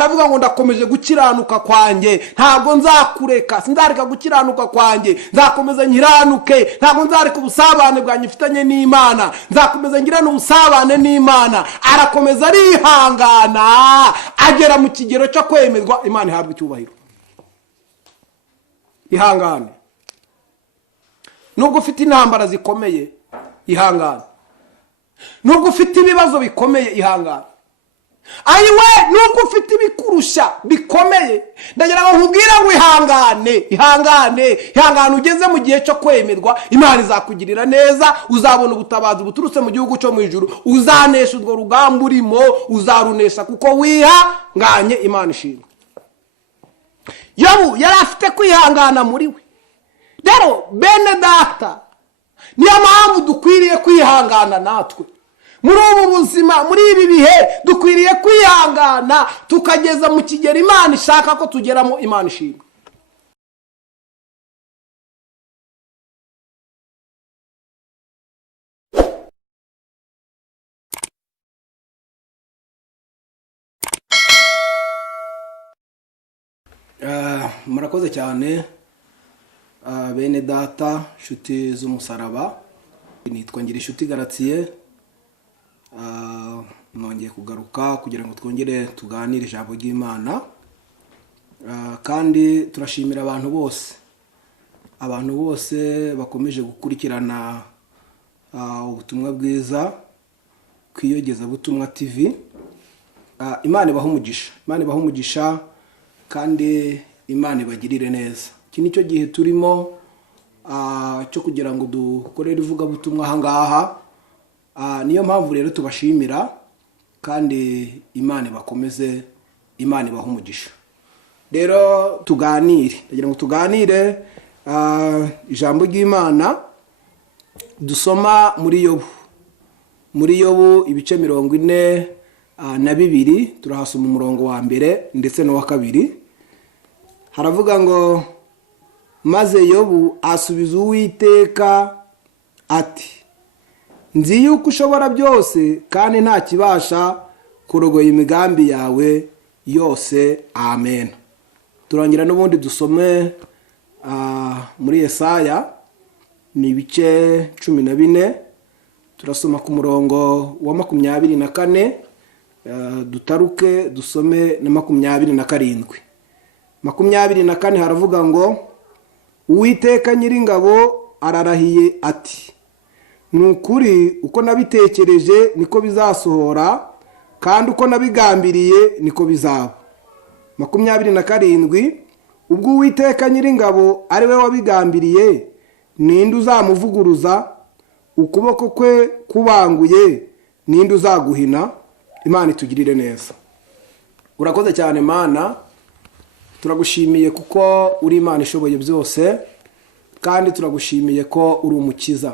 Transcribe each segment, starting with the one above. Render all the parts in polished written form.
aravuga ngo ndakomeje gukiranuka kwanjye, ntabwo nzakureka, sinzareka gukiranuka kwanjye, nzakomeza nkiranuke, ntabwo nzareka ubusabane bwanjye mfitanye n'Imana, nzakomeza ngirana ubusabane n'Imana. Arakomeza arihangana agera mu kigero cyo kwemerwa. Imana ihabwa icyubahiro. Ihangane. Nubwo ufite intambara zikomeye, ihangane. Nubwo ufite ibibazo bikomeye, ihangane. Ayiwe, nubwo ufite ibikurusha bikomeye, ndagira ngo nkubwire ngo ihangane ugeze mu gihe cyo kwemerwa. Imana izakugirira neza, uzabona ubutabazi buturutse mu gihugu cyo mu ijuru, uzanesha urwo rugamba urimo, uzarunesha kuko wihanganye. Imana ishimwe. Yobu yari afite kwihangana muri we. Rero bene data, niyo mpamvu dukwiriye kwihangana natwe muri ubu buzima, muri ibi bihe dukwiriye kwihangana tukageza mu kigero Imana ishaka ko tugeramo. Imana ishimwe. Murakoze cyane bene data, nshuti z'umusaraba. Nitwa Ngirinshuti Gratian. Nongeye kugaruka kugira ngo twongere tuganire ijambo ry'Imana. Kandi turashimira abantu bose bakomeje gukurikirana ubutumwa bwiza ku IYOGEZABUTUMWA TV. Imana ibahe umugisha kandi Imana ibagirire neza. Iki nicyo gihe turimo cyo kugira ngo dukorere ivugabutumwa aha ngaha. Niyo mpamvu rero tubashimira kandi Imana ibakomeze, Imana ibahe umugisha. Rero tuganire, ndagira ngo tuganire ijambo ry'Imana dusoma muri Yobu ibice 42. Turahasoma umurongo wa mbere ndetse no wa kabiri. Haravuga ngo, maze Yobu asubiza Uwiteka ati, nzi yuko ushobora byose kandi nta kibasha kurogoya imigambi yawe yose. Amen. Turangira n'ubundi dusome muri Yesaya ni ibice 14. Turasoma ku murongo wa 24, dutaruke dusome na 27. 24 haravuga ngo, Uwiteka Nyiringabo ararahiye ati, nukuri uko nabitekereje niko bizasohora, kandi uko nabigambiriye niko bizaba. 27, ubwo Uwiteka Nyiringabo ari we wabigambiriye, ninde uzamuvuguruza? Ukuboko kwe kubanguye, ninde uzaguhina? Imana itugirire neza. Urakoze cyane Mana, turagushimiye kuko uri Imana ishoboye byose, kandi turagushimiye ko uri umukiza.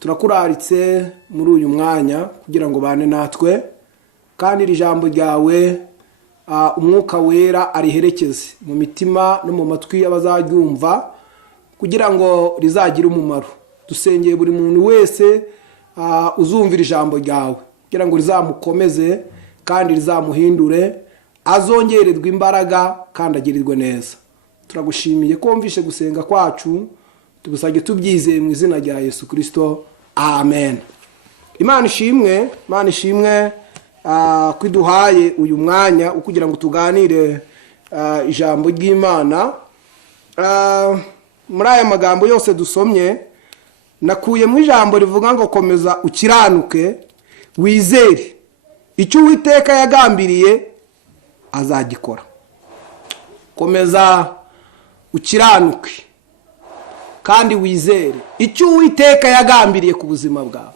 Turakuraritse muri uyu mwanya kugira ngo bane natwe, kandi iri jambo ryawe Umwuka Wera ariherekeze mu mitima no mu matwi y'abazaryumva, kugira ngo rizagire umumaro. Dusengeye buri muntu wese uzumvira ijambo ryawe, kugira ngo rizamukomeze kandi rizamuhindure, azongererwe imbaraga kandi agirirwe neza. Turagushimiye ko wumvishe gusenga kwacu, tubusage tubyizeye mu izina rya Yesu Kristo. Amen. Imana ishimwe kwiduhaye uyu mwanya kugira ngo tuganire ijambo ry'Imana. Muri aya magambo yose dusomye, nakuye mu ijambo rivuga ngo komeza ukiranuke, wizere icyo Uwiteka yagambiriye azagikora. Komeza ukiranuke kandi wizere icyo Uwiteka yagambiriye ku buzima bwawe.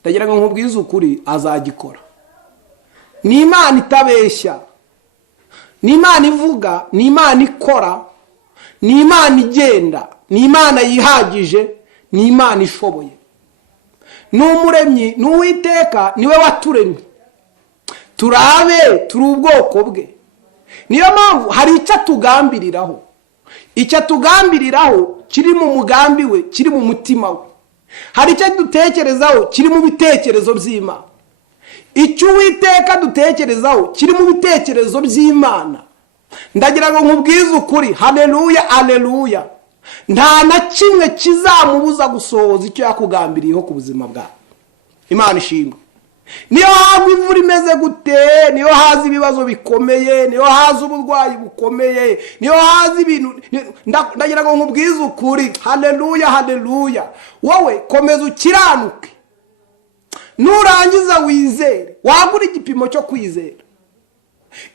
Ndagira ngo nkubwize ukuri, azagikora. Ni Imana itabeshya, ni Imana ivuga, ni Imana ikora, ni Imana igenda, ni Imana yihagije, ni Imana ishoboye. N'umuremyi n'Uwiteka niwe waturemye, turabe turi ubwoko bwe. Niyo mpamvu hari icyo atugambiriraho. Icyo atugambiriraho kiri mu mugambi we, kiri mu mutima we. Hari icyo dutekerezaho kiri mu bitekerezo by'Imana. icy'Uwiteka dutekerezaho kiri mu bitekerezo by'Imana. Ndagira ngo nkubwize ukuri, haleluya haleluya, nta na kimwe kizamubuza gusohoza icyo yakugambiriyeho ku buzima bwawe. Imana ishimwe. Niyo haba imvura imeze gute, niyo haza ibibazo bikomeye, niyo haza uburwayi bukomeye, niyo haza ibintu, ndagira ngo nkubwize ukuri, haleluya haleluya, wowe komeza ukiranuke, nurangiza wizere, wagura igipimo cyo kwizera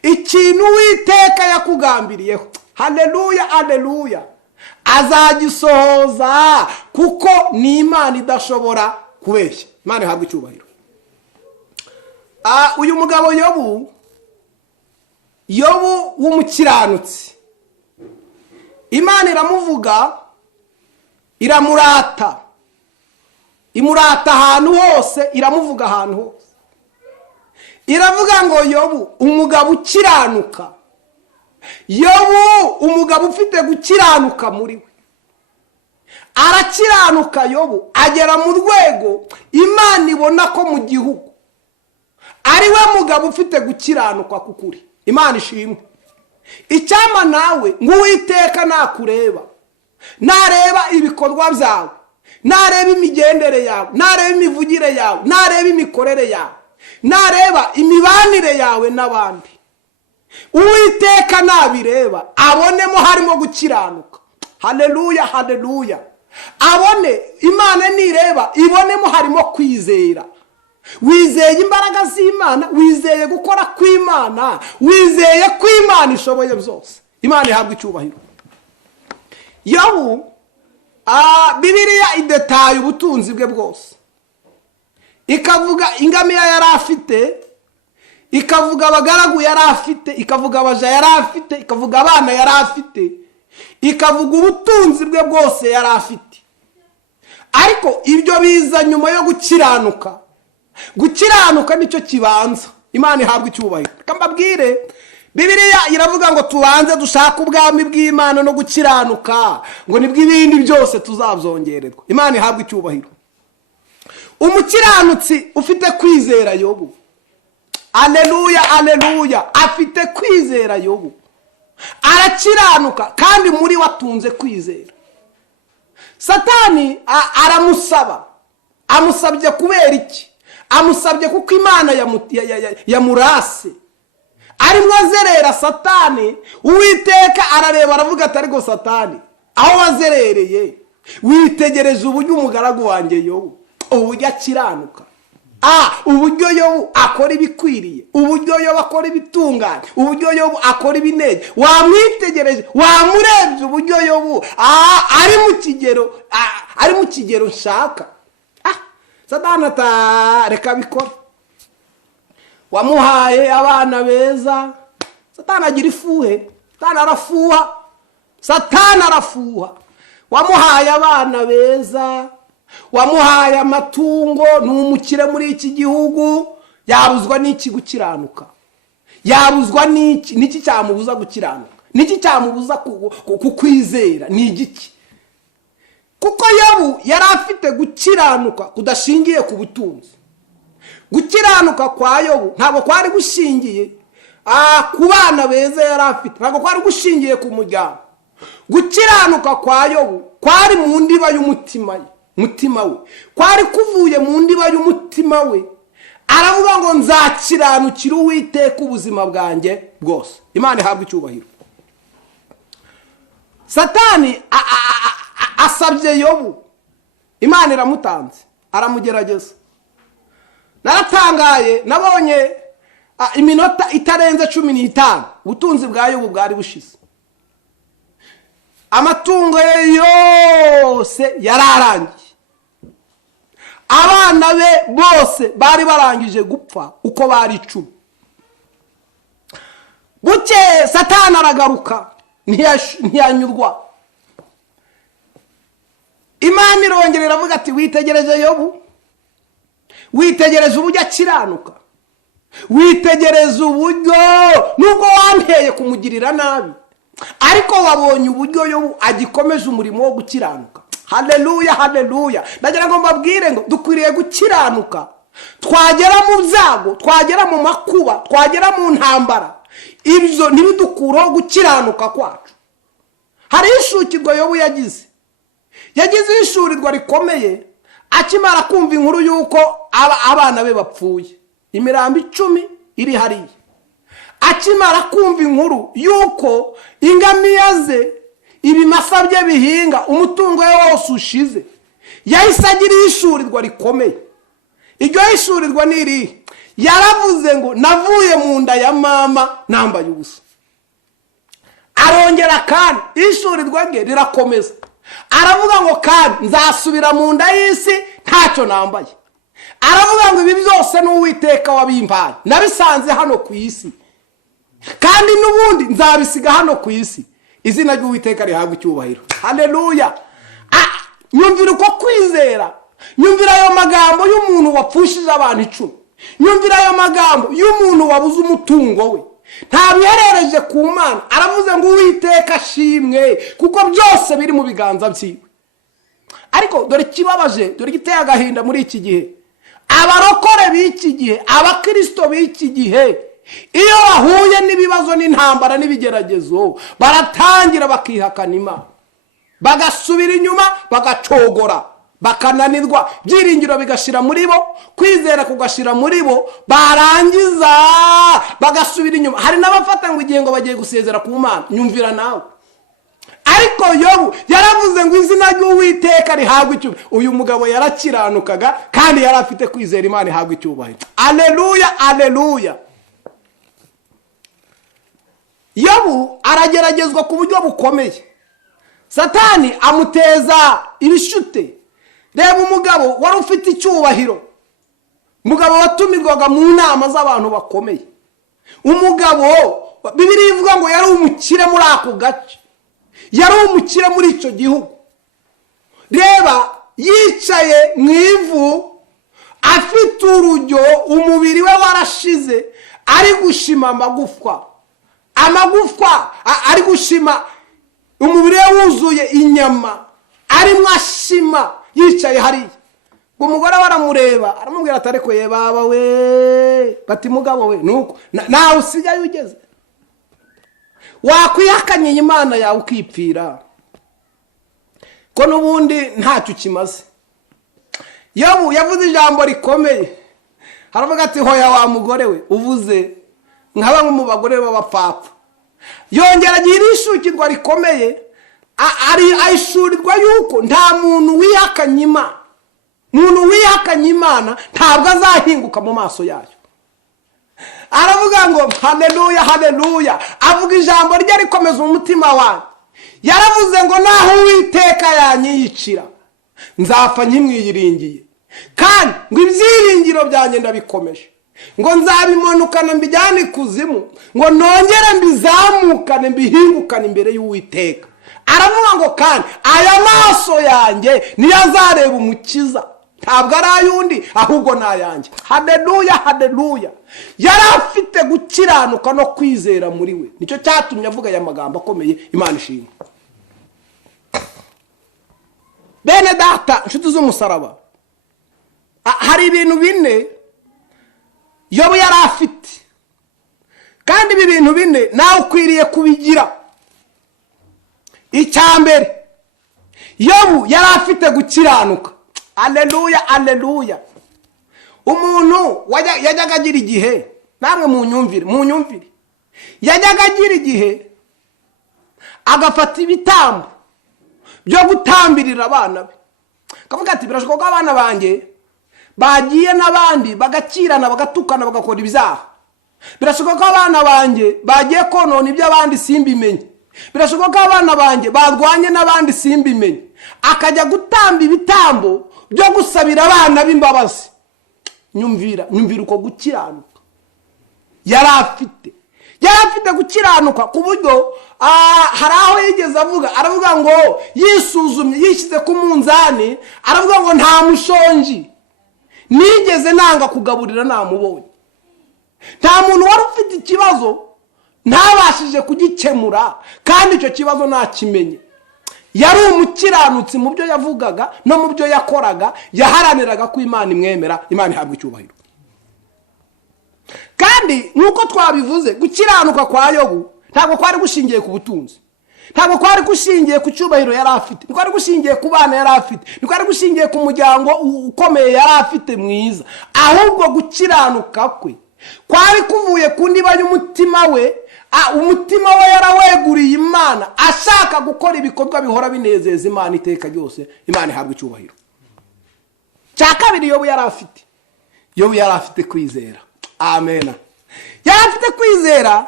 ikintu Uwiteka yakugambiriyeho. Haleluya haleluya, azagisohoza kuko ni Imana idashobora kubeshya. Imana ihabwe icyubahiro. Uyu mugabo Yobu w'umukiranutsi, Imana iramuvuga, iramurata, imurata ahantu hose, iramuvuga ahantu hose. Iravuga ngo Yobu umugabo ukiranuka, Yobu umugabo ufite gukiranuka muri we. Arakiranuka Yobu, agera mu rwego Imana ibona ko mu gihugu ari we mugabo ufite gukiranuka kukuri. Imana ishimwe. Icyama nawe ngo Uwiteka nakureba, nareba ibikorwa byawe, nareba imigendere yawe, nareba imivugire yawe, nareba imikorere yawe, nareba imibanire yawe n'abandi, Uwiteka nabireba abonemo harimo gukiranuka. Haleluya haleluya. Abone Imana nireba ibonemo harimo kwizera. Wizeye imbaraga z'Imana, wizeye gukora kw'Imana, wizeye ko Imana ishoboye byose. Imana ihabwe icyubahiro. Yobu Bibiliya idetaye ubutunzi bwe bwose, ikavuga ingamiya yari afite, ikavuga abagaragu yari afite, ikavuga abaja yari afite, ikavuga abana yari afite, ikavuga ubutunzi bwe bwose yari afite. Ariko ibyo biza nyuma yo gukiranuka. Gukiranuka nicyo kibanza. Imana ihabwe icyubahiro. Kambabwire, Bibiliya iravuga ngo tubanze dushaka ubwami bw'Imana no gukiranuka, ngo nibwo ibindi byose tuzabyongererwa. Imana ihabwe icyubahiro. Umukiranutsi ufite kwizera Yobu, haleluya haleluya, afite kwizera Yobu, arakiranuka kandi muri watunze kwizera. Satani aramusaba, amusabye kubera iki? Amusabye kuko Imana yamurase, arimo azerera Satani. Uwiteka arareba aravuga ati ariko Satani, aho wazerereye witegereje uburyo umugaragu wanjye Yobu uburyo akiranuka, uburyo Yobu akora ibikwiriye, uburyo Yobu akora ibitunganye, uburyo Yobu akora ibinege. Wamwitegereje, wamurebye uburyo Yobu ari mu kigero nshaka. Satani reka bikora. Wamuhaye abana beza, Satani agira ifuhe, Satani arafuha, Satani arafuha. Wamuhaye abana beza, wamuhaye amatungo, n'umukire muri iki gihugu, yabuzwa n'iki gukiranuka? Yabuzwa n'iki cyamubuza gukiranuka? N'iki cyamubuza kukwizera? Ni igiki? Kuko Yobu yari afite gukiranuka kudashingiye ku butunzi. Gukiranuka kwa Yobu ntabwo kwari gushingiye ku bana beza yari afite, ntabwo kwari gushingiye ku muryango. Gukiranuka kwa Yobu kwari mu ndiba y'umutima we, kwari kuvuye mu ndiba y'umutima we. Aravuga ngo nzakiranukira Uwiteka ubuzima bwanjye bwose. Imana ihabwe icyubahiro. Satani asabye Yobu, Imana iramutanze, aramugerageza. Naratangaye, nabonye iminota itarenze 15 ubutunzi bwa Yobu bwari bushize. Amatungo ye yose yararangiye, abana be bose bari barangije gupfa uko bari 10. Buke Satani aragaruka, ntiyanyurwa. Imana irongera iravuga ati witegereje Yobu, witegereze uburyo akiranuka, witegereze uburyo nubwo wanteye kumugirira nabi, ariko wabonye uburyo Yobu agikomeje umurimo wo gukiranuka. Haleluya haleluya. Ndagira ngo mbabwire ngo dukwiriye gukiranuka twagera mu byago, twagera mu makuba, twagera mu ntambara, ibyo ntibidukuraho gukiranuka kwacu. Hari ishukirwa Yobu yagize ishurirwa rikomeye akimara kumva inkuru y'uko abana be bapfuye, imirambo 10 iri hariya. Akimara kumva inkuru y'uko ingamiya ze, ibimasa bye bihinga, umutungo we wose ushize, yahise agira ishurirwa rikomeye. Iryo ishurirwa niri, yaravuze ngo navuye mu nda ya mama nambaye ubusa. Arongera kandi ishurirwa rye rirakomeza, aravuga ngo kandi nzasubira mu nda y'isi ntacyo nambaye. Aravuga ngo ibi byose n'Uwiteka wabimpaye, nabisanze hano ku isi, kandi n'ubundi nzabisiga hano ku isi. Izina ry'Uwiteka rihabwa icyubahiro. Haleluya. Nyumvira uko kwizera, nyumvira ayo magambo y'umuntu wapfushije abantu 10, nyumvira ayo magambo y'umuntu wabuze umutungo we, ntabyerereje ku Mana. Aravuze ngo Uwiteka ashimwe kuko byose biri mu biganza byiwe. Ariko dore kibabaje, dore giteye agahinda muri iki gihe, abarokore b'iki gihe, abakristo b'iki gihe, iyo bahuye n'ibibazo n'intambara n'ibigeragezo, baratangira bakihakana Imana, bagasubira inyuma, bagacogora, bakananirwa, byiringiro bigashira muri bo, kwizera kugashira muri bo, barangiza bagasubira inyuma. Hari n'abafata ngo igihe ngo bagiye gusezera ku Mana. Nyumvira nawe. Ariko Yobu yaravuze ngo izina ry'Uwiteka rihabwe icyubahiro. Uyu mugabo yarakiranukaga kandi yari afite kwizera Imana ihabwe icyubahiro. Aleluya, aleluya. Yobu arageragezwa ku buryo bukomeye. Satani amuteza ibishute. Reba umugabo wari ufite icyubahiro, umugabo watumirwaga mu nama z'abantu bakomeye, umugabo Bibiliya ivuga ngo yari umukire muri ako gace, yari umukire muri icyo gihugu. Reba yicaye mu ivu, afite urujyo, umubiri we warashize, ari gushima amagufwa, ari gushima, umubiri we wuzuye inyama, arimo ashima, yicaye hariya. Ngo umugore baramureba, aramubwira ati ariko ye baba we, bati mugabo we, nuko nawe usigaye ugeze, wakwihakanye Imana yawe ukipfira ko n'ubundi ntacyo kimaze. Yobu yavuze ijambo rikomeye, haravuga ati hoya wa mugore we, uvuze nka bamwe mu bagore b'abapfapfa. Yongera agira ishukirwa rikomeye, ayishurirwa yuko nta muntu wihakanye Imana, umuntu wihakanye Imana ntabwo azahinguka mu maso yayo. Aravuga ngo haleluya, haleluya. Avuga ijambo rye rikomeza umutima wanjye. Yaravuze ngo naho Uwiteka yanyiyicira, nzapfa nkimwiyiringiye, kandi ngo ibyiringiro byanjye ndabikomeje, ngo nzabimanukana mbijyane ikuzimu, ngo nongere mbizamukane mbihingukane imbere y'Uwiteka. Aravuga ngo kandi aya maso yanjye niyo azareba umukiza, ntabwo ari ayundi ahubwo nayanjye. Haleluya, haleluya. Yari afite gukiranuka no kwizera muri we, nicyo cyatumye avuga aya magambo akomeye. Imana ishimwe. Bene data, inshuti z'umusaraba, hari ibintu 4 Yobu yari afite, kandi ibi bintu 4 nawe ukwiriye kubigira. Icyambere, Yobu yari afite gukiranuka. Aleluya, aleluya. Umuntu yajyaga agira igihe, namwe munyumvire, yajyaga agira igihe agafata ibitambo byo gutambirira abana be, akavuga ati birashoboka ko abana banjye bagiye n'abandi bagakirana, bagatukana, bagakora ibyaha. Birashoboka ko abana banjye bagiye konona iby'abandi simbimenye. Birashoboka ko abana banjye barwanye n'abandi simbimenye. Akajya gutamba ibitambo byo gusabira abana b'imbabazi. Nyumvira uko gukiranuka yari afite gukiranuka ku buryo hari aho yigeze aravuga ngo yisuzumye, yishyize ku munzani, aravuga ngo nta mushonji nigeze nanga kugaburira namubonye. Nta muntu wari ufite ikibazo ntabashije kugikemura, kandi icyo kibazo nakimenye. yari umukiranutsi mu byo yavugaga no mu byo yakoraga, yaharaniraga ko Imana imwemera. Imana ihabwa icyubahiro. Kandi nk'uko twabivuze, gukiranuka kwa Yobu ntabwo kwari gushingiye ku butunzi, ntabwo kwari gushingiye ku cyubahiro yari afite, ntabwo kwari gushingiye ku bana yari afite, ntabwo kwari gushingiye ku muryango ukomeye yari afite mwiza, ahubwo gukiranuka kwe kwari kuvuye ku ndiba y'umutima we. Umutima we yaraweguriye Imana, ashaka gukora ibikorwa bihora binezeza Imana iteka ryose. Imana ihabwa icyubahiro. Cya kabiri Yobu yari afite kwizera. Amen. Yari afite kwizera,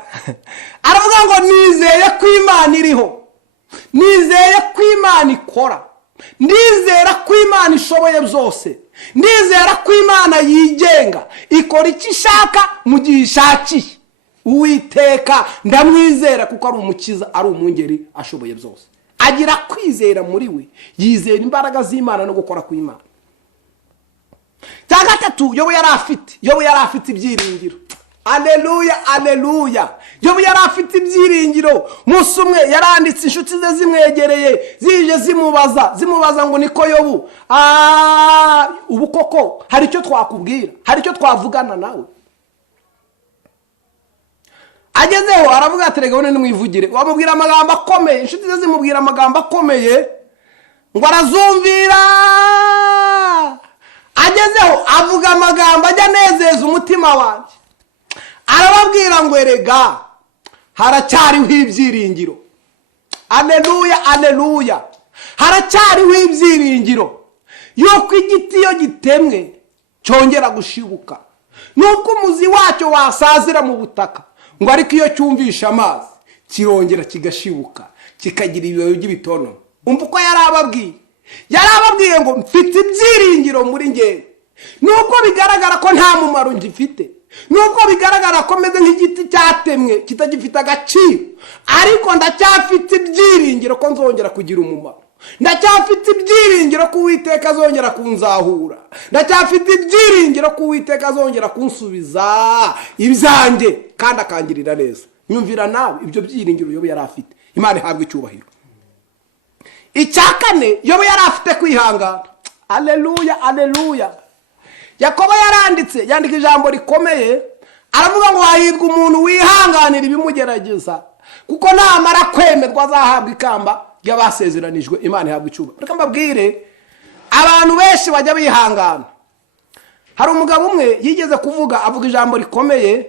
aravuga ngo nizeye ko Imana iriho, nizeye ko Imana ikora, ndizera ko Imana ishoboye byose, ndizera ko Imana yigenga, ikora icyo ishaka mu gihe ishakiye. Uwiteka ndamwizera kuko ari umukiza, ari umwungeri, ashoboye byose. Agira kwizera muri we, yizera imbaraga z'Imana no gukora kw'Imana. Cya gatatu Yobu yari afite ibyiringiro. Aleluya, aleluya. Yobu yari afite ibyiringiro. Umunsi umwe yaranditse, inshuti ze zimwegereye zije zimubaza ngo niko Yobu, ubu koko hari icyo twakubwira, hari icyo twavugana nawe? Agezeho aravuga ati rega none mwivugire. Wamubwira amagambo akomeye, inshuti ze zimubwira amagambo akomeye ngo arazumvira. Agezeho avuga amagambo ajya anezeza umutima wanjye, arababwira ngo erega haracyariho ibyiringiro. Aleluya, aleluya. Haracyariho ibyiringiro yuko igiti iyo gitemwe cyongera gushibuka, nuko umuzi wacyo wasazira mu butaka, ngo ariko iyo cyumvisha amazi kirongera kigashibuka, kikagira ibibabi by'ibitono. Umva uko yarababwiye ngo mfite ibyiringiro muri ngewe, nuko bigaragara ko nta mumaro ngifite, nuko bigaragara ko meze nk'igiti cyatemwe kitagifite agaciro, ariko ndacyafite ibyiringiro ko nzongera kugira umumaro. Ndacyafite ibyiringiro ko Uwiteka azongera kunzahura, ndacyafite ibyiringiro ko Uwiteka azongera kunsubiza ibyanjye kandi akangirira neza. Nyumvira nawe ibyo byiringiro Yobu yari afite. Imana ihabwa icyubahiro. Icya kane Yobu yari afite kwihangana. Aleluya, aleluya. Yakobo yandika ijambo rikomeye, aravuga ngo hahirwa umuntu wihanganira ibimugerageza, kuko namara kwemerwa azahabwa ikamba ry'abasezeranijwe. Imana ihabwa icyubahiro. Reka mbabwire, abantu benshi bajya bihangana. Hari umugabo umwe yigeze avuga ijambo rikomeye,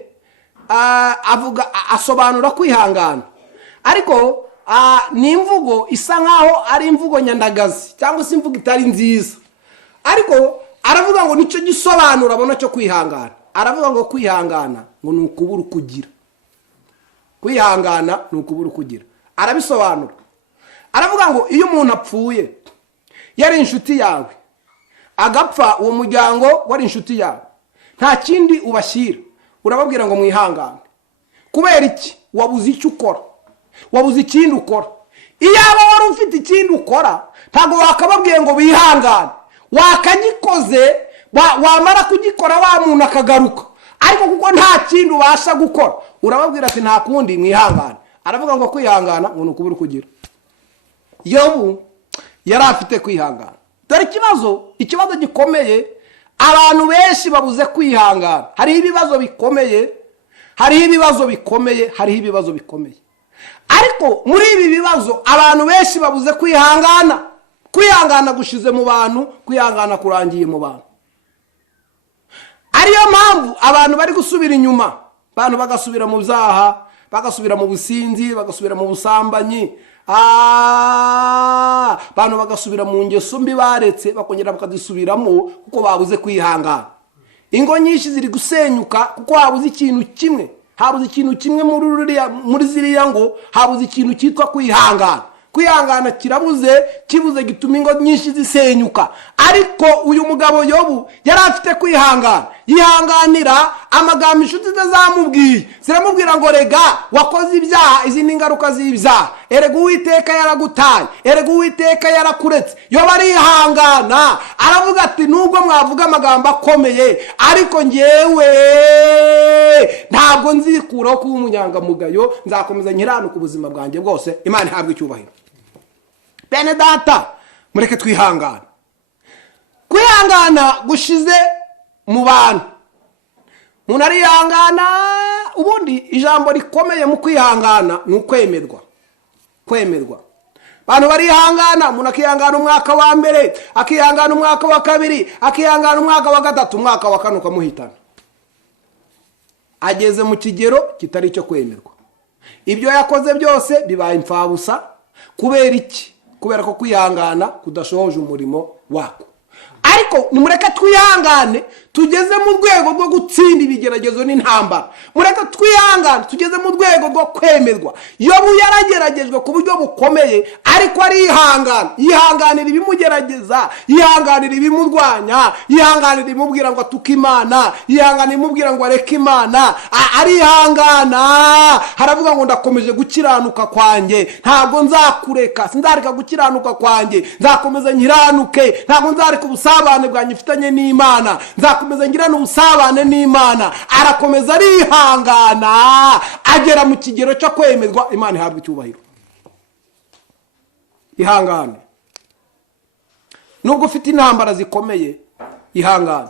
asobanura kwihangana, ariko ni imvugo isa nkaho ari imvugo nyandagazi cyangwa se imvugo itari nziza, ariko aravuga ngo nicyo gisobanura abona cyo kwihangana. Aravuga ngo kwihangana ngo ni ukubura ukugira. Kwihangana ni ukubura ukugira. Arabisobanura, aravuga ngo iyo umuntu apfuye yari inshuti yawe, agapfa, uwo muryango wari inshuti yawe, nta kindi ubashyira, urababwira ngo mwihangane. Kubera iki? Wabuze icyo ukora, wabuze ikindi ukora. Iyaba wari ufite ikindi ukora, ntabwo wakababwiye ngo bihangane, wakagikoze, wamara kugikora wa muntu akagaruka. Ariko kuko nta kindi ubasha gukora, urababwira ati nta kundi mwihangane. Aravuga ngo kwihangana ngo ni ukubura ukugira. Yobu yari afite kwihangana. Dore ikibazo gikomeye, abantu benshi babuze kwihangana. Hariho ibibazo bikomeye, hariho ibibazo bikomeye. Ariko muri ibi bibazo abantu benshi babuze kwihangana. Kwihangana gushize mu bantu, kwihangana kurangiye mu bantu. Ariyo mpamvu abantu bari gusubira inyuma, abantu bagasubira mu byaha, bagasubira mu businzi, bagasubira mu busambanyi, abantu bagasubira mu ngeso mbi baretse bakongera bakazisubiramo kuko babuze kwihangana. Ingo nyinshi ziri gusenyuka kuko habuze ikintu kimwe, muri ziriya ngo habuze ikintu cyitwa kwihangana. Kwihangana kibuze gituma ingo nyinshi zisenyuka. Ariko uyu mugabo Yobu yari afite kwihangana. Yihanganira amagambo inshuti ze zamubwiye, ziramubwira ngo rega wakoze ibyaha, izi ni ingaruka z'ibyaha, erega Uwiteka yaragutaye, erega Uwiteka yarakuretse. Yobu arihangana, aravuga ati nubwo mwavuga amagambo akomeye, ariko njyewe ntabwo nzikuraho kuba umunyangamugayo, nzakomeza nkiranuke ubuzima bwanjye bwose. Imana ihabwe icyubahiro. bene data mureke twihangana. Kwihangana gushize mu bantu, umuntu arihangana. Ubundi ijambo rikomeye mu kwihangana ni ukwemerwa. Kwemerwa. Abantu barihangana, umuntu akihangana umwaka wa mbere, akihangana umwaka wa kabiri, akihangana umwaka wa gatatu, umwaka wa kane ukamuhitana. Ageze mu kigero kitari cyo kwemerwa. Ibyo yakoze byose bibaye imfabusa. Kubera iki? Kubera ko kwihangana kudashohoje umurimo wako. Ariko nimureke twihangane tugeze mu rwego rwo gutsinda ibigeragezo n'intambara. Mureke twihangane tugeze mu rwego rwo kwemerwa. Yobu yarageragejwe ku buryo bukomeye, ariko arihangana. Yihanganira ibimugerageza, yihanganira ibimurwanya, yihanganira ibimubwira ngo atuke Imana, yihanganira ibimubwira ngo areke Imana. Arihangana, haravuga ngo ndakomeje gukiranuka kwanjye, ntabwo nzakureka, sinzareka gukiranuka kwanjye, nzakomeza nkiranuke, ntabwo nzareka ubusabane bwanjye mfitanye n'Imana, nzakomeza ngirana ubusabane n'Imana. Arakomeza arihangana, agera mu kigero cyo kwemerwa. Imana ihabwa icyubahiro. Ihangane. Nubwo ufite intambara zikomeye, ihangane.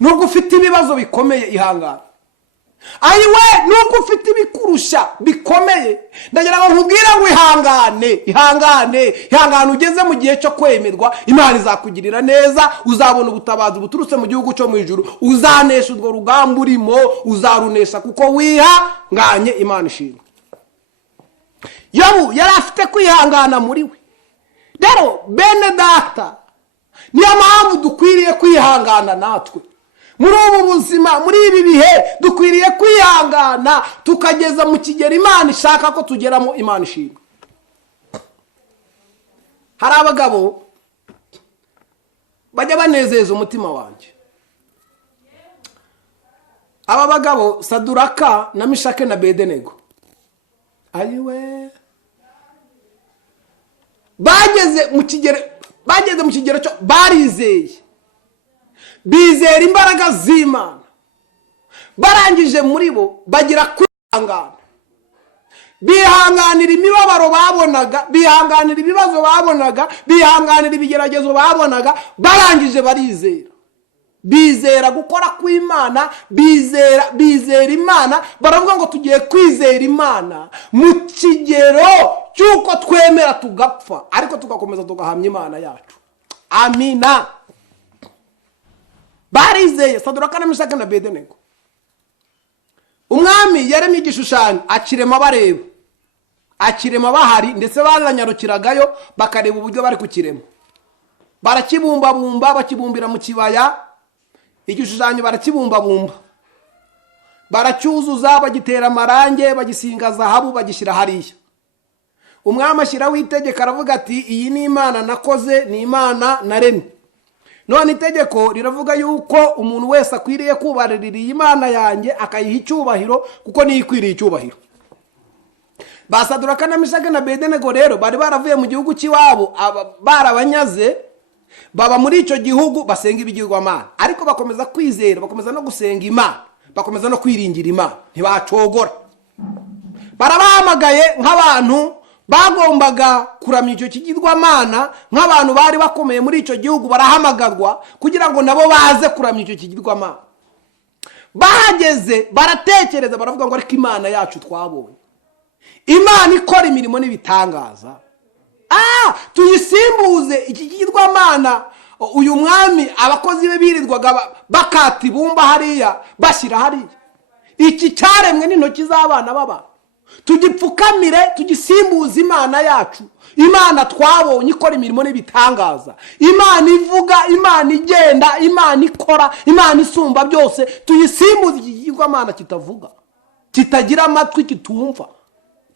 Nubwo ufite ibibazo bikomeye, ihangane. Ayiwe, nubwo ufite ibikurusha bikomeye, ndagira ngo nkubwire ngo ihangane. Ihangane ugeze mu gihe cyo kwemerwa. Imana izakugirira neza, uzabona ubutabazi buturutse mu gihugu cyo mu ijuru, uzanesha urwo rugamba urimo, uzarunesha kuko wihanganye. Imana ishimwe. Yobu yari afite kwihangana muri we. Rero bene data, niyo mpamvu dukwiriye kwihangana natwe. Muri ubu buzima, muri ibi bihe, dukwiriye kwihangana tukageza mu kigero Imana ishaka ko tugeramo. Imana ishimwe. Hari abagabo bajya banezeza umutima wanjye. Aba bagabo Saduraka na Mishake na Bedenego, ayiwe, bageze mu kigero cyo barizeye, bizera imbaraga z'Imana. Barangije muri bo bagira kwihangana, bihanganira imibabaro babonaga, bihanganira ibibazo babonaga, bihanganira ibigeragezo babonaga. Barangije barizera, bizera gukora kw'Imana, bizera Imana. Baravuga ngo tugiye kwizera Imana mu kigero cy'uko twemera tugapfa, ariko tugakomeza tugahamya Imana yacu. Amina. Barizeye Saduraka na Mishake na Bedenego. Umwami yaremye igishushanyo, akirema bareba, akirema bahari, ndetse baranyarukiragayo bakareba uburyo bari kukirema. Barakibumbabumba, bakibumbira mu kibaya. Igishushanyo barakibumbabumba, baracyuzuza, bagitera amarange, bagisinga zahabu, bagishyira hariya. Umwami ashyiraho itegeko, aravuga ati iyi ni Imana nakoze, ni Imana naremye. None itegeko riravuga yuko umuntu wese akwiriye kubarira iyi Imana yanjye, akayiha icyubahiro, kuko niyo ikwiriye icyubahiro. Basaduraka na Mishake na Bedenego rero bari baravuye mu gihugu cy'iwabo, barabanyaze, baba muri icyo gihugu basenga ibigirwamana, ariko bakomeza kwizera, bakomeza no gusenga Imana, bakomeza no kwiringira Imana, ntibacogora. Barabahamagaye nk'abantu bagombaga kuramya icyo kigirwamana, nk'abantu bari bakomeye muri icyo gihugu. Barahamagarwa kugira ngo nabo baze kuramya icyo kigirwamana. Bahageze baratekereza, baravuga ngo ariko Imana yacu twabonye, Imana ikora imirimo n'ibitangaza, tuyisimbuze iki kigirwamana. Uyu mwami abakozi be birirwaga bakata ibumba hariya, bashyira hariya. Iki cyaremwe n'intoki z'abana b'abantu, tugipfukamire, tugisimbuze Imana yacu. Imana twabonye ikora imirimo n'ibitangaza, Imana ivuga, Imana igenda, Imana ikora, Imana isumba byose. Tuyisimbuze iki kigirwamana kitavuga, kitagira amatwi, kitumva.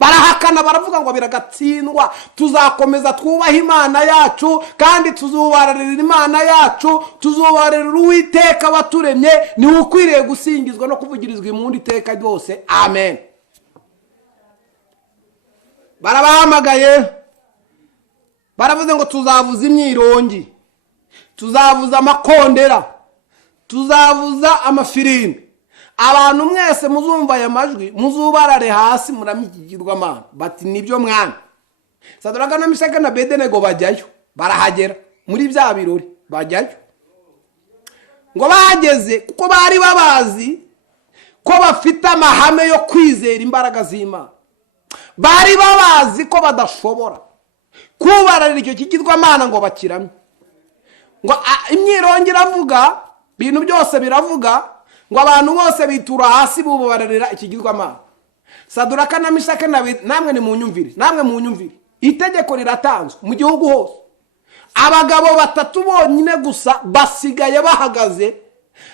Barahakana, baravuga ngo biragatsindwa, tuzakomeza twubaha Imana yacu, kandi tuzubararira Imana yacu, tuzubararira Uwiteka waturemye, niwe ukwiriye gusingizwa no kuvugirizwa impundu iteka ryose. Amen. Barabahamagaye, baravuze ngo tuzavuza imyirongi, tuzavuza amakondera, tuzavuza amafirimbi. Abantu mwese muzumva aya majwi, muzubarare hasi muramye ikigirwamana. Bati nibyo mwana. Saduraka na Meshaki na Abedenego bajyayo, barahagera muri bya birori bajyayo. Ngo bahageze kuko bari babazi ko bafite amahame yo kwizera imbaraga z'Imana, bari babazi ko badashobora kubararira icyo kigirwamana ngo bakiramye. Ngo imyirongi iravuga, ibintu byose biravuga, ngo abantu bose bitura hasi bubararira ikigirwamana. Saduraka na Meshaki na Abedenego, namwe ni munyumvire, namwe munyumvire, itegeko riratanzwe mu gihugu hose. Abagabo 3 bonyine gusa basigaye bahagaze,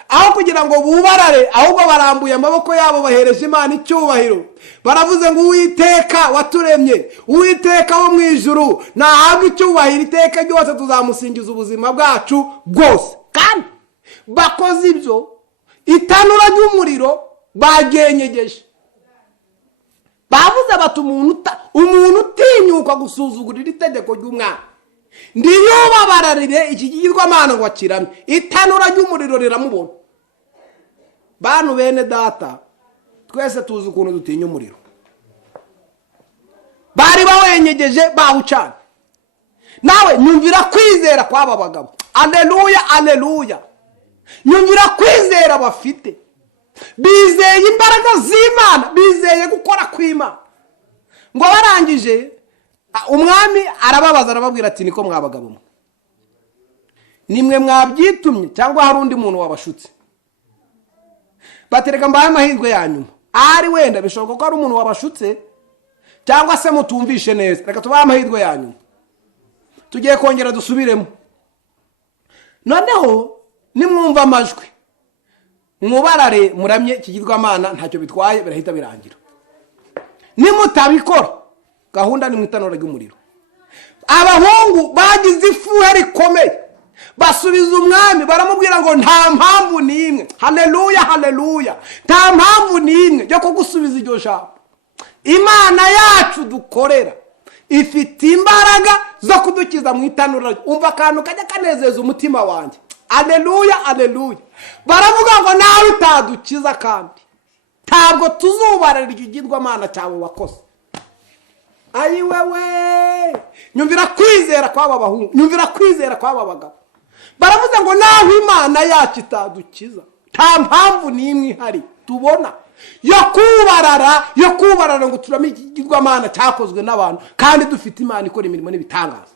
aho kugira ngo bubarare, ahubwo barambuye amaboko yabo bahereje Imana icyubahiro. Baravuze ngo Uwiteka waturemye, Uwiteka wo mu ijuru nahabwe icyubahiro iteka ryose, tuzamusingiza ubuzima bwacu bwose. Kandi bakoze ibyo, itanura ry'umuriro bagenyegeje. Bavuze bati umuntu utinyuka gusuzugurira itegeko ry'Umwana ndiyo babararire iki kigirwamana ngo akiramye, itanura ry'umuriro riramubona. Bantu bene data, twese tuzi ukuntu dutinya umuriro. Bari bawenyegeje bawucana. Nawe nyumvira kwizera kw'aba bagabo. Aleluya, aleluya. Nyumvira kwizera bafite. Bizeye imbaraga z'Imana, bizeye gukora kw'Imana. Ngo barangije, umwami arababaza arababwira ati niko mwabagabo mwe, nimwe mwabyitumye cyangwa hari undi muntu wabashutse? Batereka mbaye amahirwe yanyuma, ari wenda bishoboka ko ari umuntu wabashutse cyangwa se mutumvishe neza, reka tubaye amahirwe yanyuma, tugiye kongera dusubiremo. Noneho nimwumva amajwi mubarare muramye ikigirwamana, ntacyo bitwaye, birahita birangira. Nimutabikora gahunda ni mwitanura ry'umuriro. Abahungu bagize ifuhe rikomeye, basubiza umwami baramubwira ngo nta mpamvu n'imwe, haleluya haleluya, nta mpamvu n'imwe yo kugusubiza iryo jambo. Imana yacu dukorera ifite imbaraga zo kudukiza mu itanura. Umva akantu kajya kanezeza umutima wanjye. Haleluya haleluya. Baravuga ngo nawe utadukiza kandi ntabwo tuzubarira ikigirwamana cyawe wakoze. Ayi wewe, nyumvira kwizera kw'aba bahungu, nyumvira kwizera kw'aba bagabo. Baravuze ngo naho Imana yacu itadukiza, nta mpamvu n'imwe ihari tubona yo kubarara ngo turame ikigirwamana cyakozwe n'abantu, kandi dufite Imana ikora imirimo n'ibitangaza.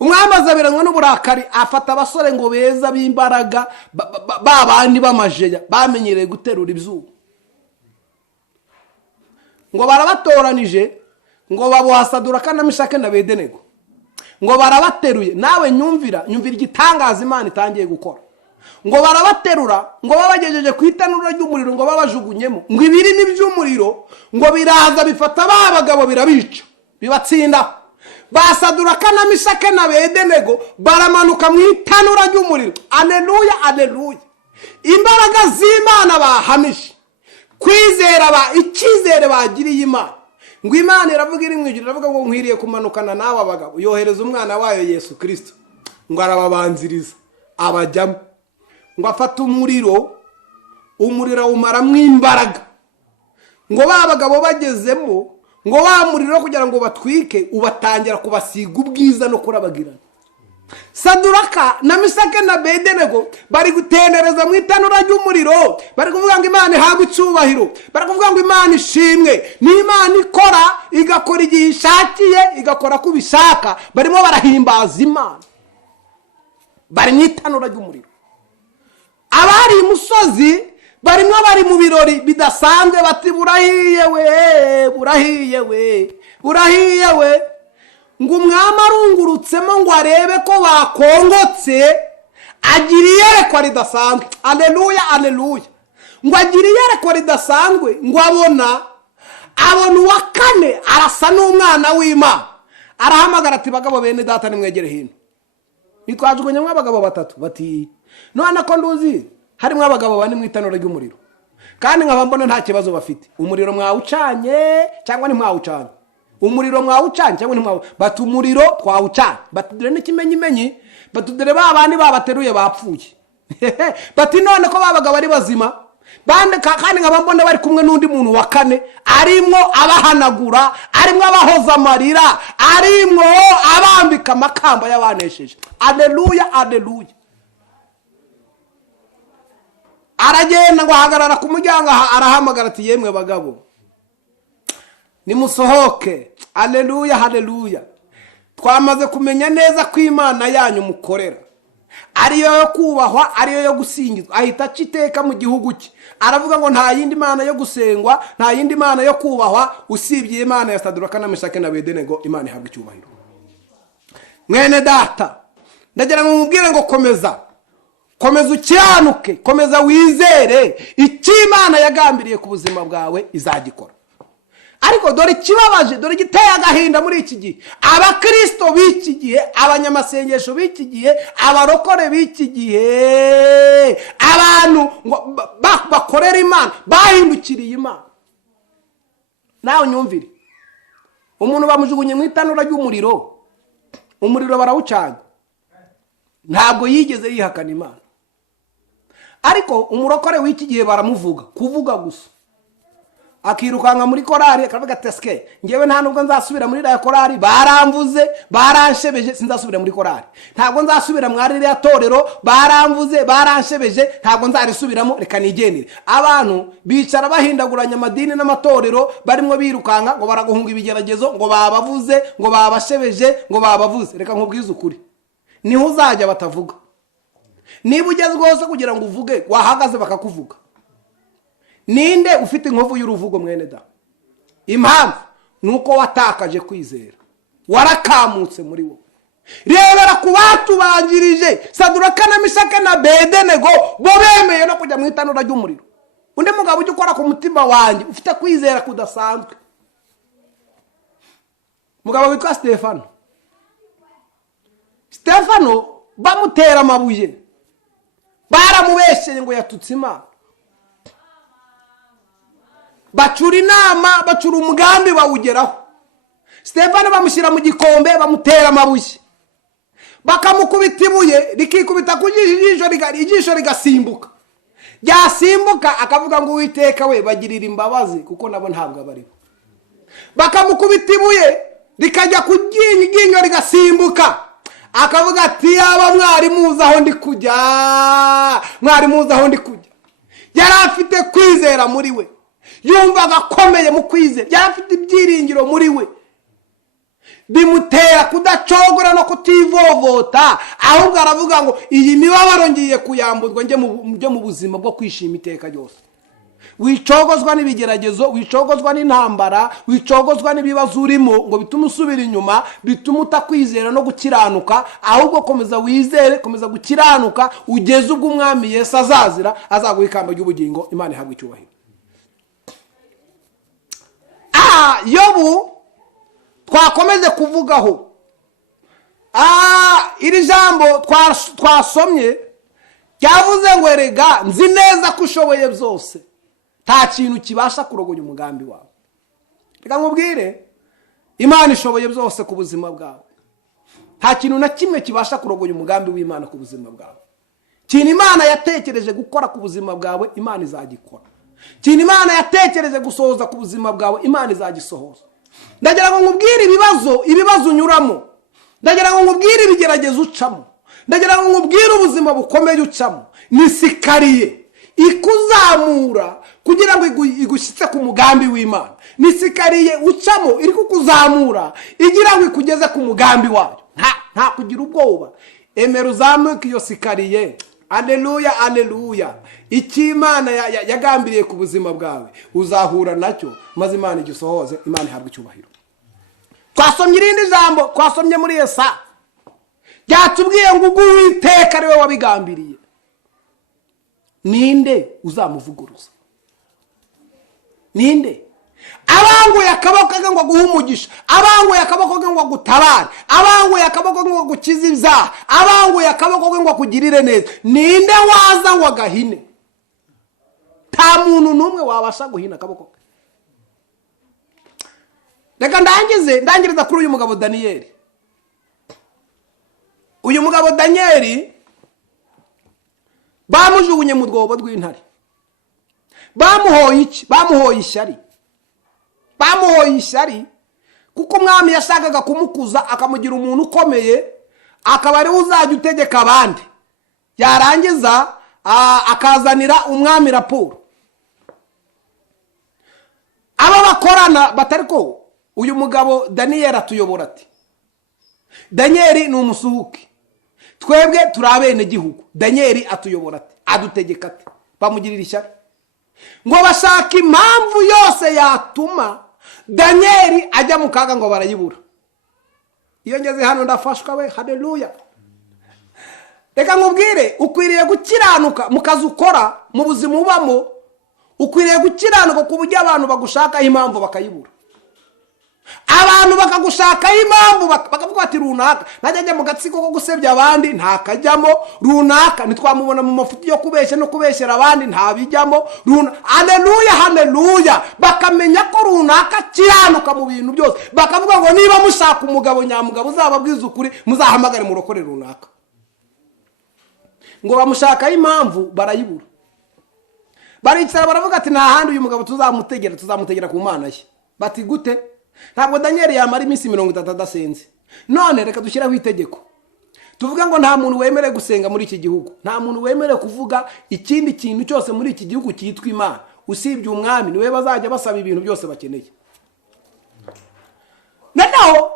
Umwami azabiranwa n'uburakari, afata abasore ngo beza b'imbaraga, babandi b'amajeya bamenyereye guterura ibyuma, ngo barabatoranije, ngo babuha Saduraka na Meshaki na Abedenego, ngo barabateruye. Nawe nyumvira igitangaza Imana itangiye gukora. Ngo barabaterura, ngo babagejeje ku itanura ry'umuriro, ngo babajugunyemo, ngo ibirimi by'umuriro ngo biraza bifata abagabo birabica bibatsinda. Basaduraka na Meshaki na Abedenego baramanuka mu itanura ry'umuriro. Aleluya aleluya. Imbaraga z'Imana bahamije, kwizera icyizere bagiriye Imana. Ngo Imana iravuga iri mu ijuru, iravuga ngo nkwiriye kumanukana nawe abagabo, yohereza umwana wayo Yesu Kristo, ngo arababanziriza abajyamo. Ngo afata umuriro umaramwo imbaraga. Ngo babagabo bagezemo, ngo wamuriro kugira ngo batwike, ubatangira kubasiga ubwiza no kurabagirana. Saduraka na Meshaki na Abedenego bari gutendereza mu itanura ry'umuriro, bari kuvuga ngo Imana ihabwe icyubahiro, bari kuvuga ngo Imana ishimwe. Ni Imana ikora, igakora igihe ishakiye, igakora ko bishaka. Barimo barahimbaza Imana, bari mu itanura ry'umuriro. Abari imusozi barimo bari mu birori bidasanzwe, bati burahiye we, burahiye we, burahiye we. Ngo umwami arungurutsemo ngo arebe ko bakongotse, agira iyerekwa ridasanzwe. Aleluya aleluya. Ngo agira iyerekwa ridasanzwe, ngo abona uwa kane arasa n'umwana w'Imana. Arahamagara ati bagabo bene data nimwegere hino. Nitwajugunyemo abagabo 3 bati none ko nduzi harimo abagabo 4 mu itanura ry'umuriro, kandi nkaba mbona nta kibazo bafite. Umuriro mwawucanye cyangwa ntimwawucanye? Umuriro mwawucanye cyangwa ntimwawu? Bati umuriro twawucanye. Batudire n'ikimenyimenyi, batudire babandi babateruye bapfuye. Bati none ko babagabo ari bazima, kandi nkaba mbona bari kumwe n'undi muntu wa kane arimo abahanagura, arimo abahoza amarira, arimo abambika amakamba y'abanesheje. Aleluya, aleluya. Aragenda ngo ahagarara ku muryango, arahamagara ati yemwe bagabo nimusohoke. Aleluya, haleluya. Twamaze kumenya neza ko Imana yanyu mukorera ariyo yo kubahwa, ariyo yo gusingizwa. Ahita aca iteka mu gihugu cye, aravuga ngo nta yindi Mana yo gusengwa, nta yindi Mana yo kubahwa usibye Imana ya Saduraka na Meshaki na Abedenego. Imana ihabwe icyubahiro. Mwene data, ndagira ngo mubwire ngo komeza ukiranuke, komeza wizere icyo Imana yagambiriye ku buzima bwawe izagikora. Ariko dore kibabaje, dore giteye agahinda muri iki gihe, abakristo b'iki gihe, abanyamasengesho b'iki gihe, abarokore b'iki gihe, abantu bakorera Imana, bahindukiriye Imana. Nawe nyumvire, umuntu bamujugunye mu itanura ry'umuriro, umuriro barawucanye, ntabwo yigeze yihakana Imana. Ariko umurokore w'iki gihe baramuvuga, kuvuga gusa, akirukanka muri korari akavuga ati eske ngewe nta nubwo nzasubira muri iriya korari, baramvuze, baranshebeje, sinzasubira muri korari. Ntabwo nzasubira muri iriya torero, baramvuze, baranshebeje, ntabwo nzarisubiramo, reka nigendere. Abantu bicara bahindaguranya amadini n'amatorero, barimo birukanka ngo baraguhunga ibigeragezo, ngo babavuze, ngo babashebeje, ngo babavuze. Reka nkubwize ukuri, niho uzajya batavuga. Niba ugeze rwose kugira ngo uvuge, wahagaze bakakuvuga. Ninde ufite inkovu y'uruvugo mwene da? Impamvu nuko watakaje kwizera, warakamutse muri wowe. Rebera ku batubanjirije Saduraka na Meshaki na Abedenego, bo bemeye no kujya mu itanura ry'umuriro. Undi mugabo ujya ukora ku mutima wanjye ufite kwizera kudasanzwe, mugabo witwa Stefano bamutera amabuye, baramubeshye ngo yatutse Imana. Bacura inama, bacura umugambi bawugeraho. Stefano bamushyira mu gikombe, bamutera amabuye, bakamukubita ibuye rikikubita ku ijisho rigasimbuka. Ryasimbuka akavuga ngo Uwiteka we bagirira imbabazi kuko nabo ntabwo abariho. Bakamukubita ibuye rikajya ku ryinyo rigasimbuka, akavuga ati yaba mwari muzi aho ndi kujya, mwari muzi aho ndi kujya. Yari afite kwizera muri we, yumvaga akomeye mu kwizera, yari afite ibyiringiro muri we, bimutera kudacogora no kutivovota. Ahubwo aravuga ngo iyi mibabaro ngiye kuyambuzwa njye mu buzima bwo kwishima iteka ryose. Wicogozwa n'ibigeragezo, wicogozwa n'intambara, wicogozwa n'ibibazo urimo ngo bituma usubira inyuma, bituma utakwizera no gukiranuka. Ahubwo komeza wizere, komeza gukiranuka, ugeze ubwo Umwami Yesu azazira, azaguha ikamba ry'ubugingo. Imana ihabwe icyubahiro. Yobu twakomeze kuvugaho. Iri jambo twasomye ryavuze ngo erega nzi neza ko ushoboye byose, nta kintu kibasha kurogoya umugambi wawe. Reka nkubwire, Imana ishoboye byose ku buzima bwawe. Nta kintu na kimwe kibasha kurogoya umugambi w'Imana ku buzima bwawe. Kintu Imana yatekereje gukora ku buzima bwawe, Imana izagikora. Kintu Imana yatekereje gusohoza ku buzima bwawe, Imana izagisohoza. Ndagira ngo nkubwire ibibazo unyuramo, ndagira ngo nkubwire ibigeragezo ucamo, ndagira ngo nkubwire ubuzima bukomeye ucamo. Ni sikariye ikuzamura kugira ngo igushyitse ku mugambi w'Imana. Ni sikariye ucamo iri kukuzamura igira ngo ikugeze ku mugambi wayo. Nta kugira ubwoba, emera uzamuke iyo sikariye. Aleluya, aleluya. Icy'Imana yagambiriye ku buzima bwawe uzahura nacyo, maze Imana igisohoze. Imana ihabwe icyubahiro. Twasomye irindi jambo, twasomye muri Yesaya, ryatubwiye ngo ubwo Uwiteka ari we wabigambiriye, ninde uzamuvuguruza? Ninde? Abanguye akaboko ke ngo aguhe umugisha, abanguye akaboko ke ngo agutabare, abanguye akaboko ke ngo agukize ibyaha, abanguye akaboko ke ngo akugirire neza. Ninde waza ngo agahine? Nta muntu n'umwe wabasha guhina akaboko ke. Reka ndangiriza kuri uyu mugabo Daniyeli. Uyu mugabo Daniyeli bamujugunye mu rwobo rw'intare. bamuhoye iki? Bamuhoye ishyari kuko umwami yashakaga kumukuza akamugira umuntu ukomeye, akaba ariwe uzajya utegeka abandi, yarangiza akazanira umwami raporo. Aba bakorana batari ko uyu mugabo Daniyeli atuyobora ati, Daniyeli ni umusuhuke, twebwe turi abenegihugu, Daniyeli atuyobora ati, adutegeka ati, bamugirira ishyari ngo bashaka impamvu yose yatuma Daniyeli ajya mu kaga ngo barayibura. Iyo ngeze hano ndafashwa we, haleluya. Reka nkubwire, ukwiriye gukiranuka mu kazi ukora, mu buzima ubamo, ukwiriye gukiranuka ku buryo abantu bagushakaho impamvu bakayibura. Abantu bakagushakaho impamvu bakavuga ati runaka najya mu gatsiko ko gusebya abandi ntakajyamo, runaka nitwamubona mu mafuti yo kubeshya no kubeshyera abandi ntabijyamo, haleluya haleluya. Bakamenya ko runaka kiranuka mu bintu byose, bakavuga ngo niba mushaka umugabo nyamugabo uzababwiza ukuri muzahamagare murokore runaka. Ngo bamushakaho impamvu barayibura, baricara baravuga ati nta handi uyu mugabo tuzamutegera ku Mana ye. Bati gute? Ntabwo Daniyeli yamara iminsi 30 adasenze. None reka dushyiraho itegeko, tuvuga ngo nta muntu wemerewe gusenga muri iki gihugu, nta muntu wemerewe kuvuga ikindi kintu cyose muri iki gihugu cyitwa Imana usibye umwami, niwe bazajya basaba ibintu byose bakeneye. Noneho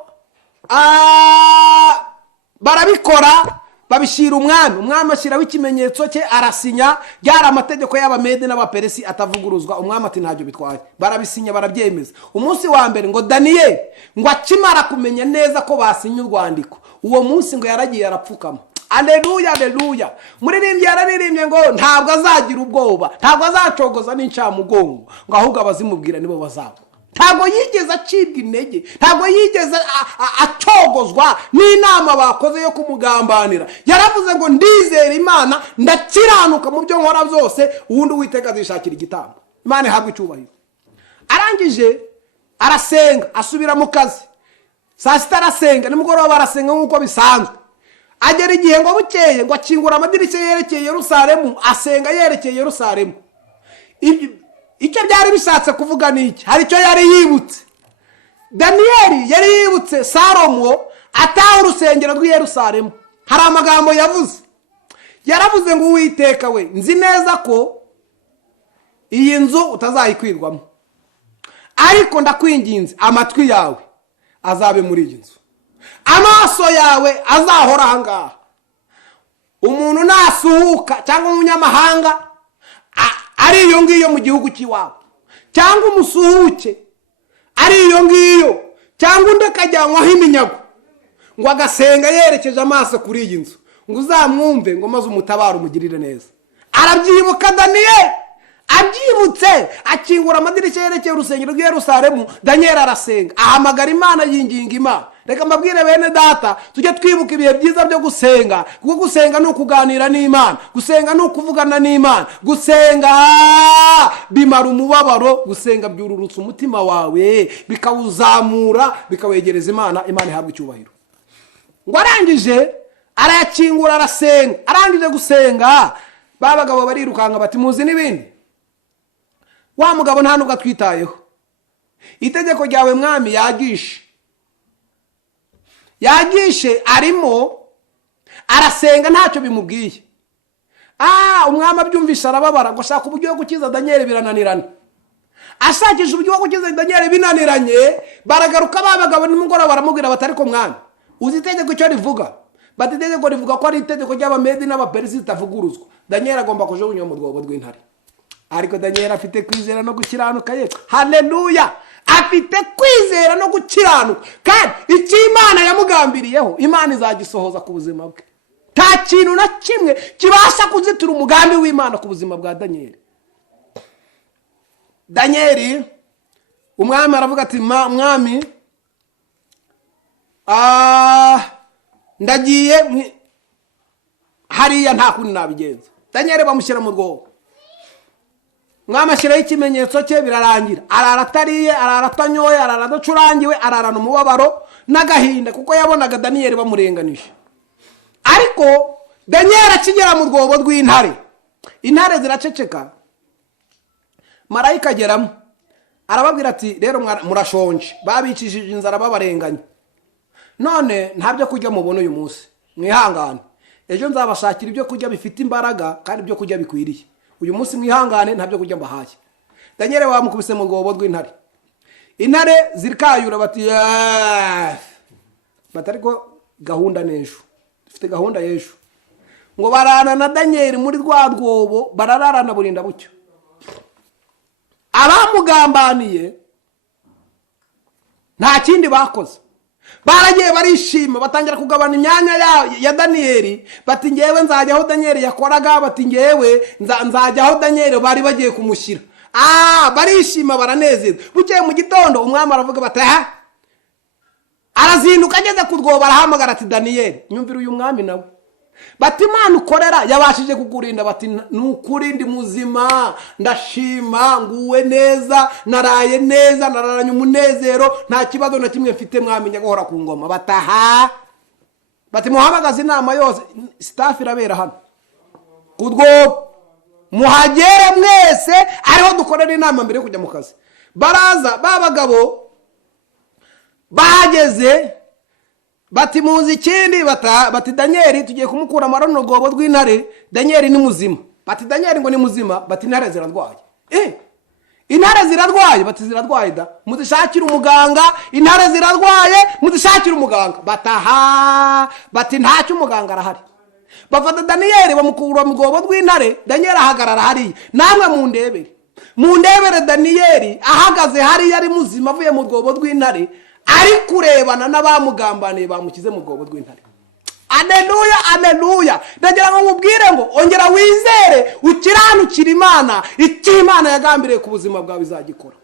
barabikora, babishira umwami ashyiraho ikimenyetso cye, arasinya. Byari amategeko y'Abamede n'Abaperesi atavuguruzwa. Umwami ati ntacyo bitwaye, barabisinya barabyemeza. Umunsi wa mbere ngo Daniyeli ngo akimara kumenya neza ko basinye urwandiko, uwo munsi ngo yaragiye arapfukama. Haleluya haleluya. Muririmbyi yararirimbye ngo ntabwo azagira ubwoba, ntabwo azacogoza n'incamugongo, ngo ahubwo abazimubwira nibo bazaba. Ntabwo yigeze acibwa intege, ntabwo yigeze acogozwa n'inama bakoze yo kumugambanira. Yaravuze ngo ndizera Imana, ndakiranuka mu byo nkora byose, ubundi Uwiteka azishakira igitambo. Imana ihabwe icyubahiro. Arangije arasenga, asubira mu kazi. Saa sita arasenga, nimugoroba arasenga nk'uko bisanzwe. Agera igihe ngo bukeye ngo akingura amadirishya yerekeye Yerusalemu, asenga yerekeye Yerusalemu. Icyo byari bishatse kuvuga niki? Hari icyo yari yibutse. Daniyeli yari yibutse Salomo ataha urusengero rw'i Yerusalemu. Hari amagambo yavuze. Yaravuze ngo Uwiteka we, nzi neza ko iyi nzu utazayikwirwamo, ariko ndakwinginze amatwi yawe azabe muri iyi nzu, amaso yawe azahora aha ngaha. Umuntu nasuhuka cyangwa umunyamahanga ari iyo ngiyo mu gihugu cy'iwabo, cyangwa umusuhuke ari iyo ngiyo, cyangwa undi akajyanwaho iminyago, ngo agasenga yerekeje amaso kuri iyi nzu, ngo uzamwumve ngo maze umutabara umugirire neza. Arabyibuka Daniyeli, abyibutse akingura amadirishya yerekeye urusengero rw'i Yerusalemu. Daniyeli arasenga, ahamagara Imana, yinginga Imana. Reka mbabwire bene data, tujye twibuka ibihe byiza byo gusenga, kuko gusenga ni ukuganira n'Imana, gusenga ni ukuvugana n'Imana, gusenga bimara umubabaro, gusenga byururutsa umutima wawe, bikawuzamura, bikawegereza Imana. Imana ihabwe icyubahiro. Ngo arangije arayakingura arasenga. Arangije gusenga, babagabo barirukanga bati muzi n'ibindi. Wa mugabo nta nubwo atwitayeho. Itegeko ryawe mwami yagishe arimo arasenga ntacyo bimubwiye. Umwami abyumvisha arababara, ngo shaka uburyo bwo gukiza Daniyeli birananirana. Ashakisha uburyo bwo gukiza Daniyeli binaniranye, baragaruka babagabo nimugoroba baramubwira batari ko mwami uzi itegeko icyo rivuga? Bati itegeko rivuga ko ari itegeko ry'Abamedi n'Abaperesi ritavuguruzwa. Daniyeli agomba kujugunywa mu rwobo rw'intare. Ariko Daniyeli afite kwizera no gukiranuka ye. Haleluya. Afite kwizera no gukiranuka, kandi icyo Imana yamugambiriyeho Imana izagisohoza ku buzima bwe. Nta kintu na kimwe kibasha kuzitura umugambi w'Imana ku buzima bwa Daniyeli. Daniyeli umwami aravuga ati mwami, ndagiye hariya nta kundi nabigenza. Daniyeli bamushyira mu rwobo. Mwami ashyiraho ikimenyetso cye, birarangira. Arara atariye, arara atanyoye, arara adacurangiwe, ararana umubabaro n'agahinda, kuko yabonaga Daniyeli bamurenganije. Ariko Daniyeli akigera mu rwobo rw'intare, intare ziraceceka. marayika ageramo arababwira ati rero murashonje, babicishije inzara babarenganya, none nta byo kurya mubona uyu munsi, mwihangane, ejo nzabashakira ibyo kurya bifite imbaraga kandi ibyo kurya bikwiriye. Uyu munsi mwihangane, nta byo kurya mbahaye. Daniel bamukubise mu rwobo rw'intare, intare zirikayura bati ariko gahunda n'ejo, dufite gahunda y'ejo. Ngo barana na Daniel muri rwa rwobo, barararana burinda bucyo. Abamugambaniye nta kindi bakoze, baragiye barishima, batangira kugabana imyanya ya Daniel, bati ngewe nzajya aho Daniel yakoraga, bati ngewe nzajya aho Daniel bari bagiye kumushyira. Barishima baranezerwa. Bukeye mu gitondo umwami aravuga bati arazinduka, ageze ku rwobo arahamagara ati Daniel, nyumvira uyu mwami nawe, bati Imana ukorera yabashije kukurinda, bati nukuri ndi muzima, ndashima, nguwe neza, naraye neza, nararanye umunezero, nta kibazo na kimwe mfite, mwami nyagahora ku ngoma. Bati muhamagaze inama yose, staff irabera hano ku rwobo, muhagere mwese, ariho dukorera inama mbere yo kujya mu kazi. Baraza babagabo bageze, bati muzi ikindi, bati Daniel tugiye kumukura amarono rwobo rw'intare, Daniel ni muzima. Bati Daniel ngo ni muzima, bati intare zirarwaye. Intare zirarwaye, bati zirarwaye da, muzishakira umuganga, intare zirarwaye, muzishakira umuganga. Bati ntacyo umuganga arahari. Bafata Daniel bamukura mu rwobo rw'intare, Daniel ahagarara hariya. Namwe mundebere Daniel ahagaze hariya ari muzima avuye mu rwobo rw'intare, ari kurebana n'abamugambaniye bamukize mu rwobo rw'intare. Aleluya, aleluya. Ndagira ngo nkubwire ngo ongera wizere, ukiranukira Imana, icyo Imana yagambiriye ku buzima bwawe izagikora.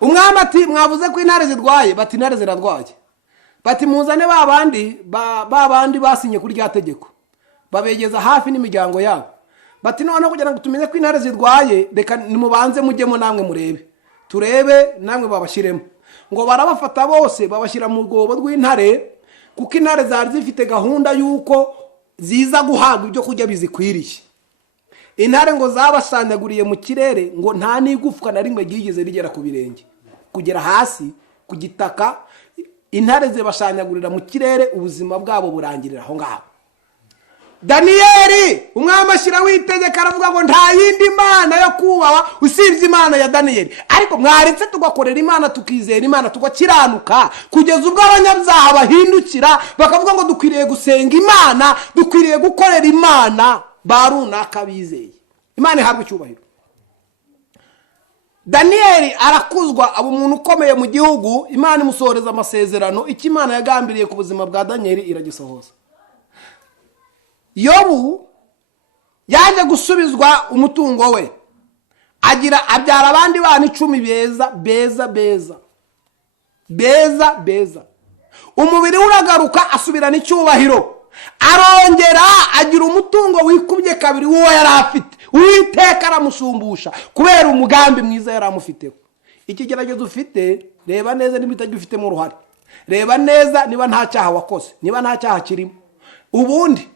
Umwami ati mwavuze ko intare zirwaye, bati intare zirarwaye. Bati muzane babandi basinye kuri rya tegeko, babegeza hafi n'imiryango yabo. Bati none kugira ngo tumenye ko intare zirwaye, reka nimubanze mujyemo namwe murebe, turebe namwe babashiremo. Ngo barabafata bose babashyira mu rwobo rw'intare, kuko intare zari zifite gahunda yuko ziza guhabwa ibyo kurya bizikwiriye. Intare ngo zabasandaguriye mu kirere, ngo nta n'igufwa na rimwe ryigeze rigera ku birenge, kugera hasi ku gitaka. Intare zibashanyagurira mu kirere, ubuzima bwabo burangirira aho ngaho. Daniel umwami ashyiraho itegeko, aravuga ngo nta yindi mana yo kubaha usibye Imana ya Daniel. Ariko mwaretse tugakorera Imana, tukizera Imana, tugakiranuka, kugeza ubwo abanyabyaha bahindukira bakavuga ngo dukwiriye gusenga Imana, dukwiriye gukorera Imana, barunaka bizeye. Imana ihabwe icyubahiro. Daniel arakuzwa, aba umuntu ukomeye mu gihugu, Imana imusohoreza amasezerano, icyo Imana yagambiriye ku buzima bwa Daniel iragisohoza. Yobu yaje gusubizwa umutungo we, abyara abandi bana 10 beza. Umubiri uragaruka, asubirana icyubahiro, arongera agira umutungo wikubye kabiri uwo yari afite. Uwiteka aramusumbusha kubera umugambi mwiza yari amufiteho. Ikigeragezo ufite, reba neza niba utagifitemo uruhare, reba neza niba nta cyaha wakoze, niba nta cyaha kirimo. Ubundi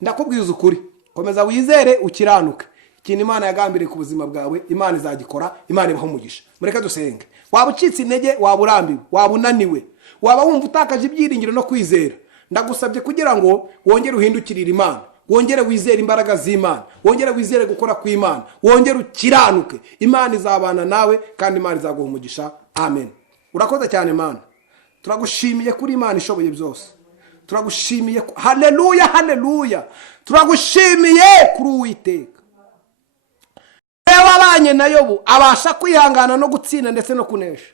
ndakubwiza ukuri, komeza wizere, ukiranuke. Ikintu Imana yagambiriye ku buzima bwawe, Imana izagikora, Imana ibaho umugisha. Mureke dusenge. Waba ucitse intege, waba urambiwe, waba unaniwe, waba wumva utakaje ibyiringiro no kwizera, ndagusabye kugira ngo wongere uhindukirire Imana, wongere wizere imbaraga z'Imana, wongere wizere gukora kw'Imana, wongere ukiranuke. Imana izabana nawe kandi Imana izaguha umugisha. Amen. Urakoze cyane Imana, turagushimiye kuri Imana ishoboye byose. Turagushimiye, haleluya, haleluya. Turagushimiye kuri Uwiteka. Wabanye na Yobu, abasha kwihangana no gutsinda ndetse no kunesha.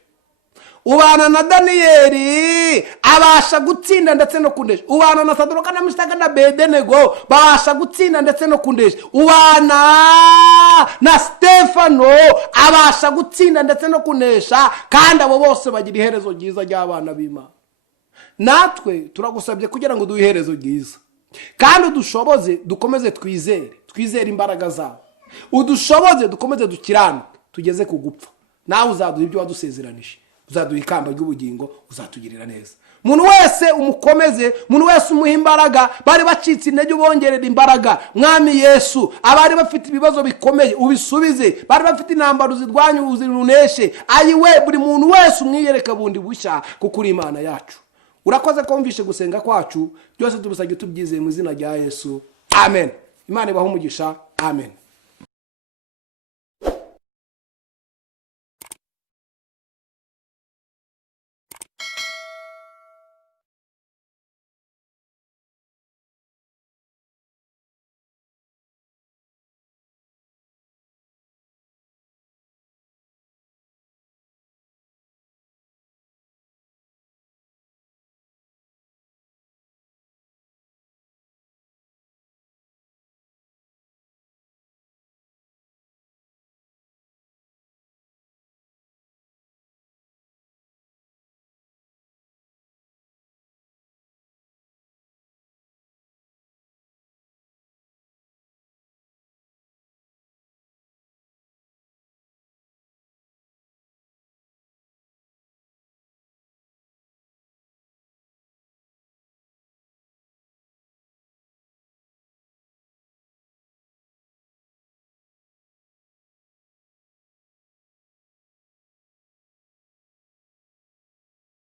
Ubana na Daniel, abasha gutsinda ndetse no kunesha. Ubana na Sadoka na Meshaki na Abedenego, babasha gutsinda ndetse no kunesha. Ubana na Stefano, abasha gutsinda ndetse no kunesha, kandi abo bose bagira iherezo ryiza ry'abana b'Imana. Natwe turagusabye kugira ngo duhe iherezo ryiza, kandi udushoboze dukomeze twizere imbaraga zawe. Udushoboze dukomeze dukiranuke, tugeze ku gupfa. Nawe uzaduha ibyo wadusezeranije, uzaduha ikamba ry'ubugingo, uzatugirira neza. umuntu wese umukomeze, umuntu wese umuha imbaraga. Bari bacitse intege ubongerera imbaraga. Mwami Yesu, abari bafite ibibazo bikomeye ubisubize, bari bafite intambaro zirwanya uziruneshe. Ayiwe, buri muntu wese umwiyereka bundi bushya, kuko uri Imana yacu. Urakoze kumvishe gusenga kwacu, byose tubisabye tubyizeye mu izina rya Yesu, amen. Imana ibahe umugisha, amen.